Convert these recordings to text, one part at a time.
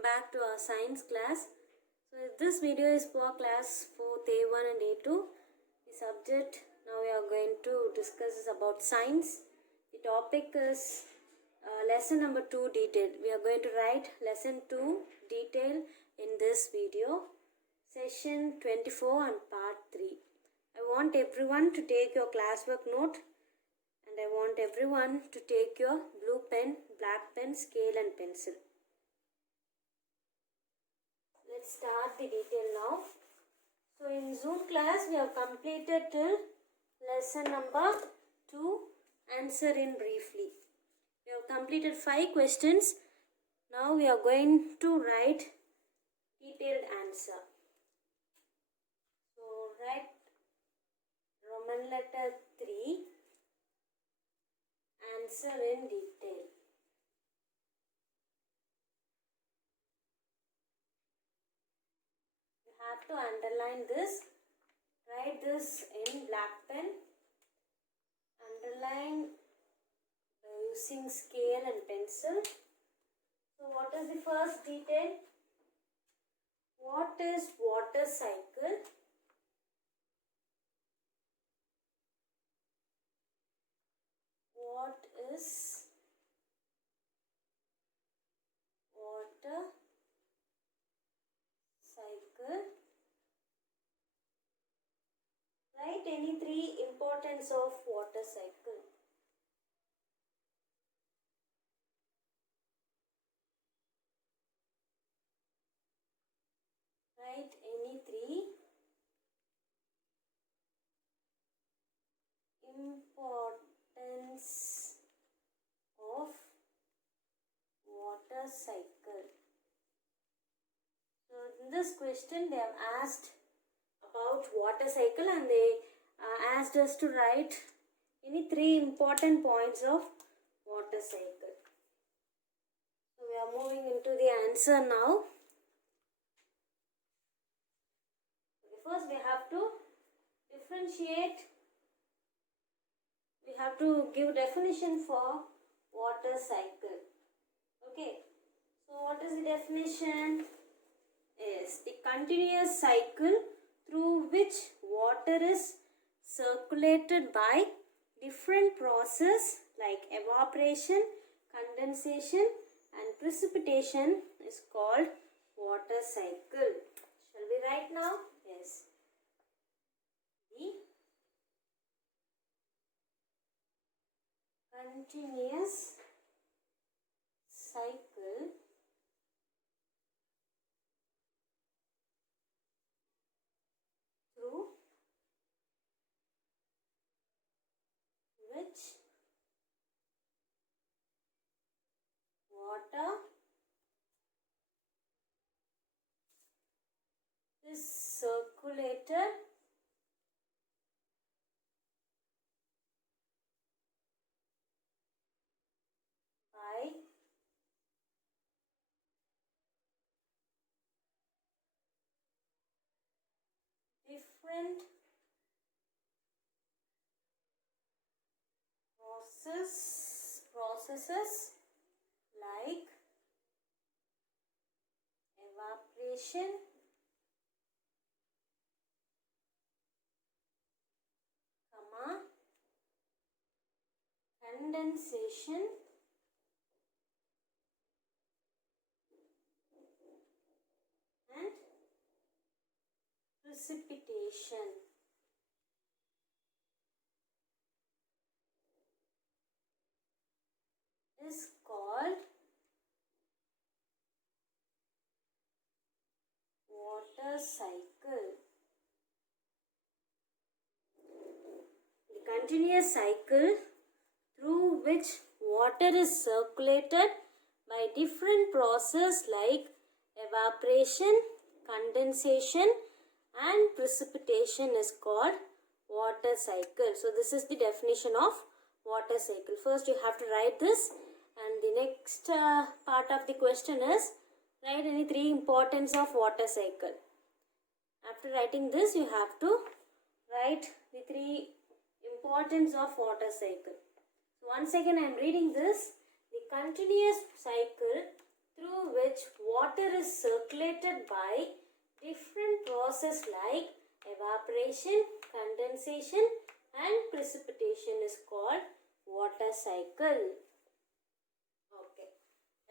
welcome back to our science class. So this video is for class 4th A1 and A2. The subject now we are going to discuss is about science. The topic is lesson number 2 detail. We are going to write lesson 2 detail in this video, session 24 and part 3. I want everyone to take your classwork note and I want everyone to take your blue pen, black pen, scale and pencil. Let's start the detail now. So in Zoom class we have completed till lesson number 2, answer in briefly. We have completed 5 questions. Now we are going to write detailed answer. So write Roman letter 3, answer in detail. You have to underline this. Write this in black pen. Underline using scale and pencil. So what is the first detail? What is water cycle? What is water cycle? Write any 3 importance of water cycle. Write any 3 importance of water cycle. So in this question they have asked about water cycle and they asked us to write any 3 important points of water cycle. So we are moving into the answer now. First we have to differentiate. We have to give definition for water cycle. Okay. So what is the definition? Is the continuous cycle through which water is circulated by different process like evaporation, condensation and precipitation is called water cycle. Shall we write now? Yes. The continuous cycle through which water is circulated by different processes like evaporation, condensation and precipitation. Is called water cycle. The continuous cycle through which water is circulated by different process like evaporation, condensation and precipitation is called water cycle. So this is the definition of water cycle. First you have to write this and the next part of the question is write any 3 importance of water cycle. After writing this you have to write the 3 importance of water cycle. So once again I am reading this. The continuous cycle through which water is circulated by different process like evaporation, condensation and precipitation is called water cycle. Okay.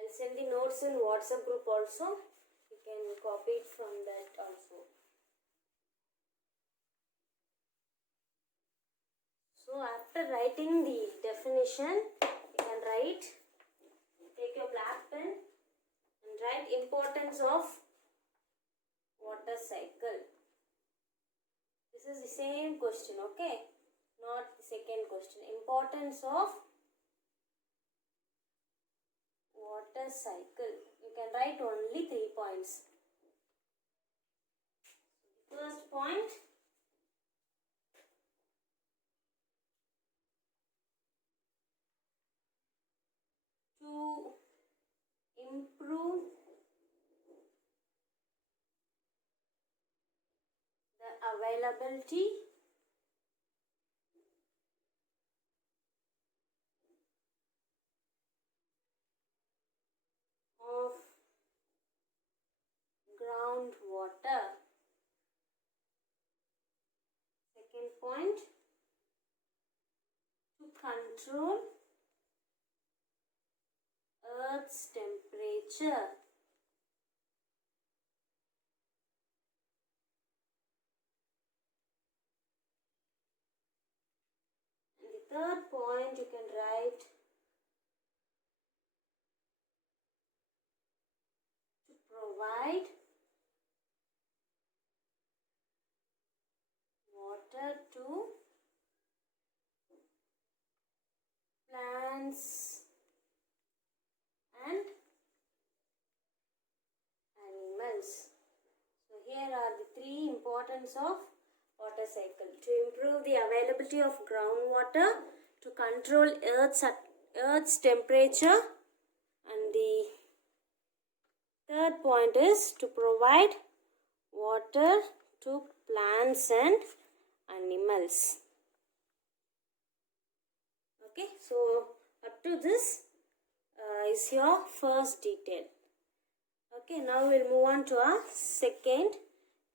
I'll send the notes in WhatsApp group also. You can copy it from that also. So after writing the definition, you can write, take your black pen and write importance of water cycle. This is the same question, okay? Not the second question. Importance of water cycle. You can write only 3 points. First point, to improve the availability of groundwater. Second point, to control Earth's temperature. And the third point you can write, to provide water to plants and animals. So here are the 3 importance of water cycle. To improve the availability of groundwater, to control Earth's temperature, and the third point is to provide water to plants and animals. Okay, so up to this is your first detail. Okay, now we'll move on to our second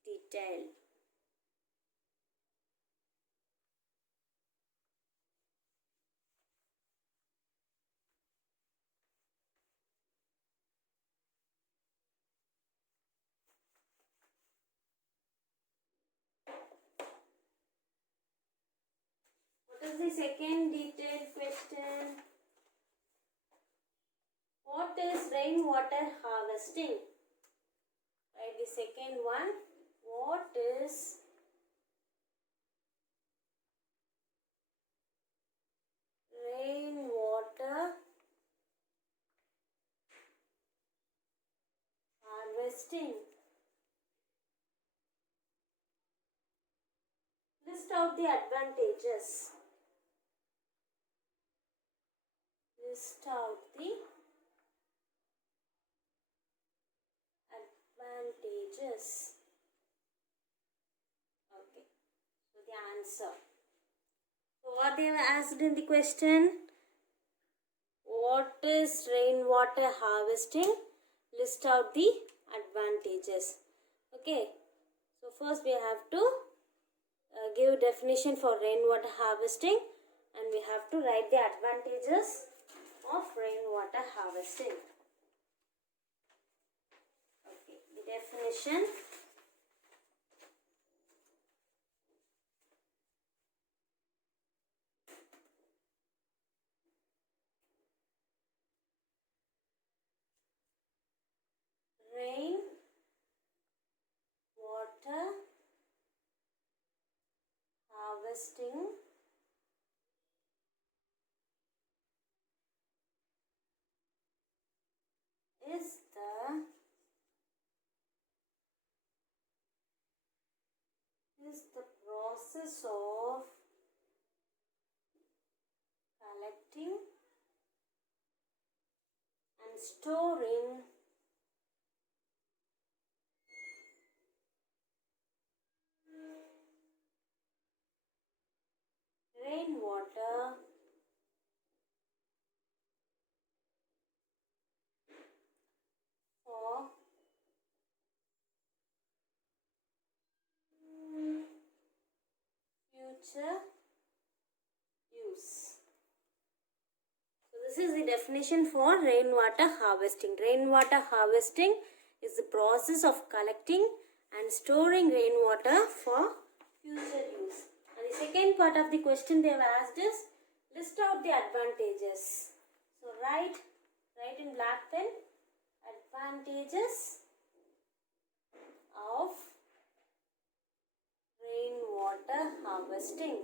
detail. What is the second detailed question? What is rainwater harvesting? Right, the second one. What is rainwater harvesting? List out the advantages. List out the advantages. Okay, so the answer. So what they have asked in the question? What is rainwater harvesting? List out the advantages. Okay, so first we have to give definition for rainwater harvesting, and we have to write the advantages of rainwater harvesting. Okay, the definition. Rain water harvesting is the process of collecting and storing rainwater for agriculture use. So this is the definition for rainwater harvesting. Rainwater harvesting is the process of collecting and storing rainwater for future use. And the second part of the question they have asked is, list out the advantages. So write in black pen, advantages of rainwater harvesting.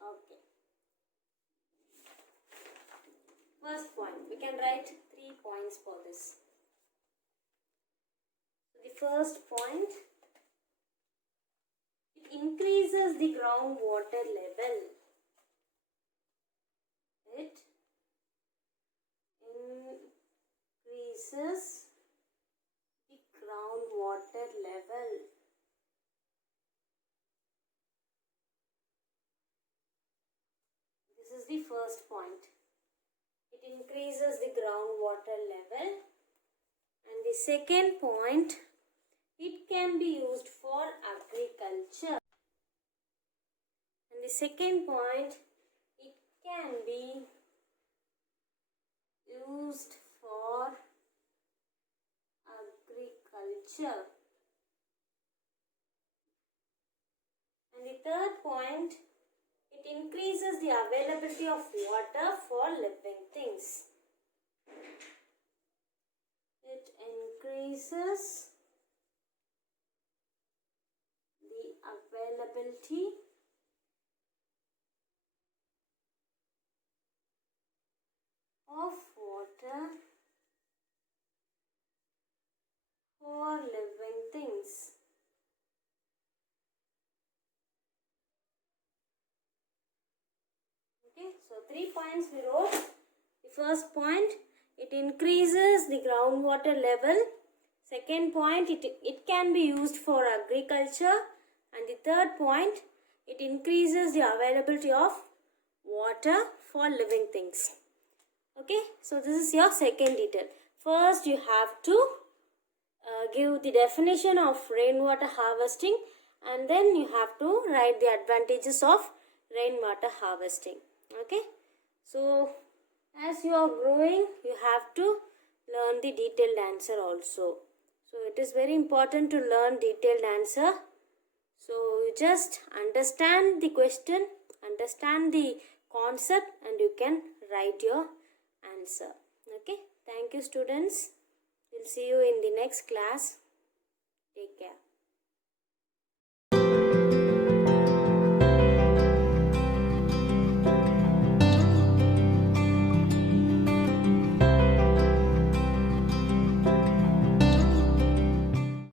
Okay. First point, we can write 3 points for this. The first point, it increases the groundwater level. It increases the groundwater level. This is the first point. It increases the groundwater level. And the second point, it can be used for agriculture. And the second point, it can be used for agriculture. And the third point, it increases the availability of water for living things. It increases the availability of water for living things. Okay, so 3 points we wrote. The first point, it increases the groundwater level. Second point, it can be used for agriculture. And the third point, it increases the availability of water for living things. Okay, so this is your second detail. First, you have to give the definition of rainwater harvesting, and then you have to write the advantages of rainwater harvesting. Okay, so as you are growing, you have to learn the detailed answer also. So it is very important to learn detailed answer. So you just understand the question, understand the concept, and you can write your answer. Okay, thank you students. We'll see you in the next class. Take care.